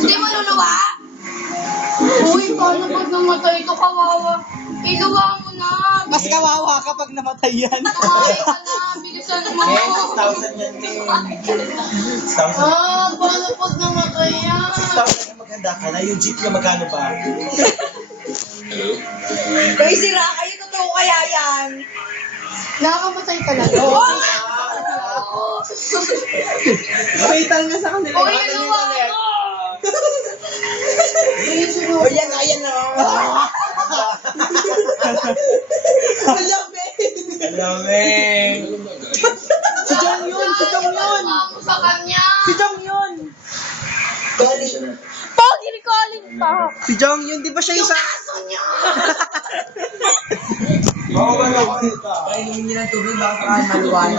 Hindi mo luluwa? Uy, paano pag namatay ito, kawawa? Iluwa mo na. Mas kawawa kapag namatay yan. Tumahay ka na, bilisan mo. 6,000 yan, men. 6,000. Paano pag namatay yan? 6,000 na maganda ka na. Yung jeep na magkano ba? Uy, sira kayo. Totoo kaya yan. Nakakamatay talaga. Fatal na sa kanila. Uy, iluwa mo. O yan, ayan na. Alam, men. Si Jong yun, si Jong yun. Iluwa mo sa kanya. Si Jong yun. Pogi ni Colin pa. Si Jong yun, di ba siya isa? Aso niya. Bawal ako dito. Painumin niyo ng tubig, baka maluwan.